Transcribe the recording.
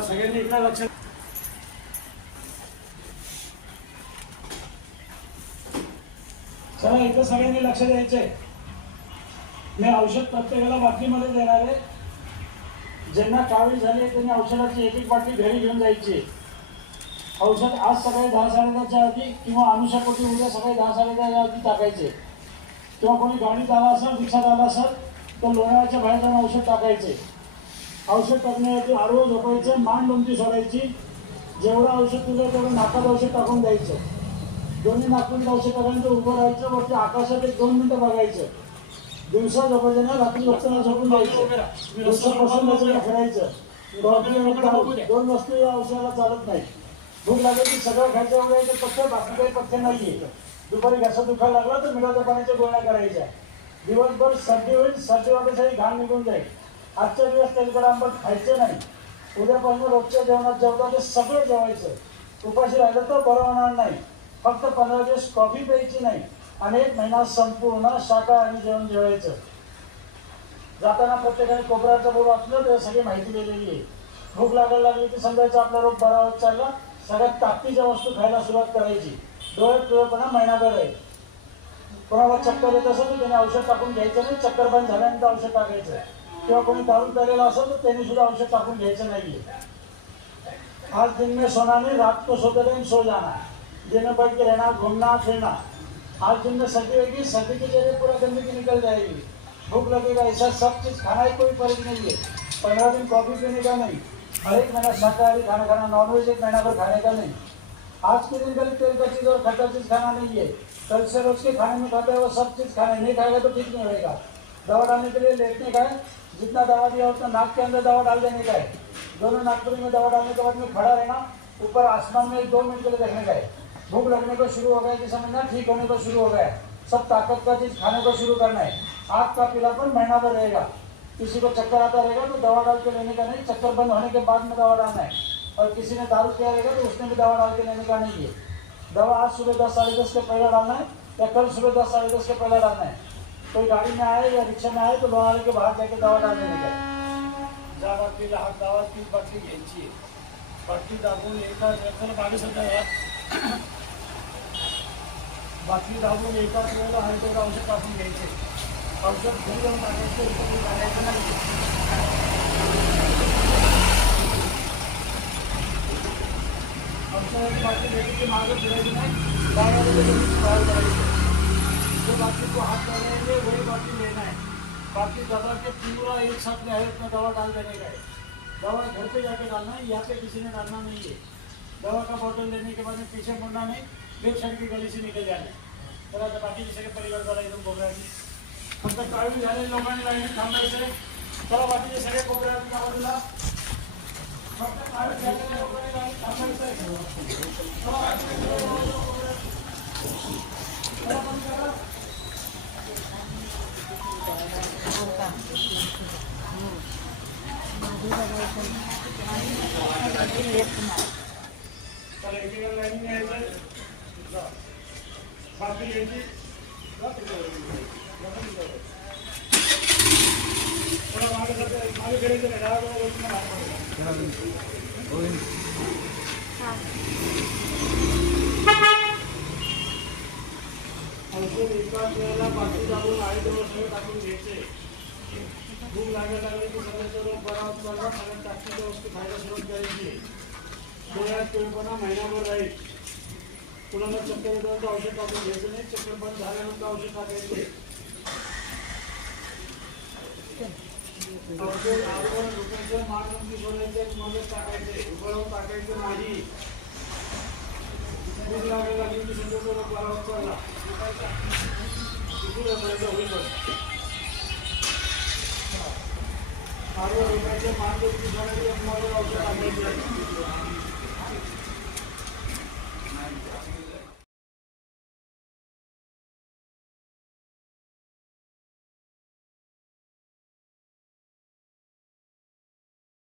सगळ्यांनी इकडे लक्ष चला इथं सगळ्यांनी लक्ष द्यायचंय. मी औषध प्रत्येकाला बाटलीमध्ये देणार आहे. ज्यांना कावीळ झाली त्यांनी औषधाची एक बाटली घरी घेऊन जायची. औषध आज सकाळी 10-10:30च्या आधी किंवा अनुषापोटी उद्या सकाळी 10-10:30च्या आधी टाकायचे. किंवा कोणी गाडीत आला असेल, रिक्षात आला असेल तर लोणावळ्याच्या बाहेर जाऊन औषध टाकायचे. औषध टाकण्यासाठी आडवं झोपायचं, मान लोंबती सोडायची. जेवढं औषध तुझं तेवढं नाकात औषध टाकून द्यायचं. दोन्ही नाकून औषध टाकायचं, उभं राहायचं, वरती आकाशात 1-2 मिनिटं बघायचं. दिवसा झोपायचं ना, रात्री बसताना झोपून द्यायचं. दिवसापासून खेळायचं. 2 वस्तू या औषधाला चालत नाही. भूक लागली की सगळं खायचं वगैरे पथ्य, बाकी काही पथ्य नाहीये. दुपारी घसा दुखायला लागला तर मिठाच्या पाण्याच्या गोळ्या करायच्या. दिवसभर सर्दी होईल, सर्दी वाटायसाठी घाण निघून जाईल. आजच्या दिवस तेलकट आंबट खायचं नाही. उद्यापासून रोजच्या जेवणात जेवताना सगळं जेवायचं. उपाशी राहिलं तर बरं होणार नाही. फक्त 15 दिवस कॉफी प्यायची नाही आणि 1 महिना संपूर्ण शाकाहारी जेवण जेवायचं. जाताना प्रत्येकाने कोपऱ्याचा बोर्ड वाचलं तर सगळी माहिती दिलेली आहे. भूक लागायला लागली की समजायचं आपला रोग बरा होत चालला. सगळ्यात ताकदीच्या वस्तू खायला सुरुवात करायची. डोळ्यात पिवळपणा महिनाभर आहे. कोणाला चक्कर येत असेल तर त्याने औषध टाकून घ्यायचं नाही. चक्कर बंद झाल्यानंतर औषध टाकायचं. किंवा कोणी दारू प्यायलेला असेल तर त्यांनी सुद्धा औषध टाकून घ्यायचं नाहीये. आज दिन में सोना नहीं, रात को सोते टाइम सो जाना. दिन में बैठ के रहना, घूमना फिरना. आज दिन में सर्दी होगी, सर्दी के जरिए पूरा गंदगी निकल जाएगी. भूख लगेगा, ऐसा सब चीज खाना ही कोई फर्क नहीं है. 15 दिन कॉफी पीने का नहीं. हर 1 महीना शाकाहारी खाना खाना, नॉनवेज 1 महीना भर खाने का नहीं. आज के दिन कभी तेल का चीज और खट्टा चीज खाना नहीं है. कल से रोज के खाने में खाते हैं वो सब चीज खाना नहीं खाएगा तो ठीक नहीं रहेगा. दवा डालने के लिए लेटने का है. जितना दवा दिया उतना नाक के अंदर दवा डाल देने का है. दोनों नाकपुरी में दवा डालने के बाद में खड़ा रहना. ऊपर आसमान में 2 मिनट के लिए देखने का है. भूख लगने को शुरू हो गया कि समझना ठीक होने को शुरू हो गया है. सब ताकत का चीज खाने को शुरू करना है. आग का पीलापन महीना भर रहेगा. किसी को चक्कर आता रहेगा तो दवा डाल के लेने का नहीं. चक्कर बंद होने के बाद में दवा डालना है. और किसी ने दारू किया रहेगा तो उसने भी दवा डाल के लेने का नहीं है. दवा आज सुबह 10-10:30 के पहले डालना है या कल सुबह 10-10:30 के पहले डालना है. कोई गाड़ी में आए या रिक्शा में आए तो लोणावळे के बाहर जाके दवा डाल देने का. ज्या बाटलीला हात दावा ती बाटली घ्यायची. बाटली दाबून एका बाटली दाबून एकाच वेळेला तेवढं औषध टाकून घ्यायचे. औषध घरी जाऊन टाकायचं, इकडे टाकायचं नाही. औषधाची बाटली घ्यायची की मागं फिरायची नाही. बाहेर करायचं. जो बाटली को हाथ डालेंगे वही बाटली लेना है. बाकी दवा के पूरा एक साथ में है इतना दवा डाल देने का है. दवा घर पे जाके डालना है, यहाँ पे किसी ने डालना नहीं है. दवा का बोतल लेने के बाद में पीछे मुड़ना नहीं. लेफ्ट साइड की गली से निकल जाना. तर आता बाकीचे सगळे परिवार जरा एकदम कोपऱ्यात. फक्त काळजी झालेल्या लोकांनी लाईनीत थांबायचं. चला बाकीचे सगळे कोपऱ्यात बाजूला. फक्त काळजी झालेल्या लोकांनी लाईनीत थांबायचं. बाकी घ्यायची थोडा मागे फिरायचं नाही. औषध एकाच वेळेला बाटली दाबून आहे तेवढं सगळं टाकून घ्यायचे. भूक लागायला लागली की सगळ्याचा रोग बरा होत चालला. सगळ्यात ताकदीच्या वस्तू खायला सुरुवात करायची. डोळ्यात पिवळपणा महिनाभर राहील. कुणाला चक्कर येतं तर औषध टाकून घ्यायचं नाही. चक्कर बंद झाल्यानंतर औषध टाकायचे. औषध आजवर डोक्याचं मानगंती सोडायचं, मगच टाकायचे. उभं टाकायचं नाही. भूक लागायला लागली की सगळ्याचा रोग बरा होत चालला. आडवं डोक्याचं मानगंती सोडायचं, मग औषध टाकायचं.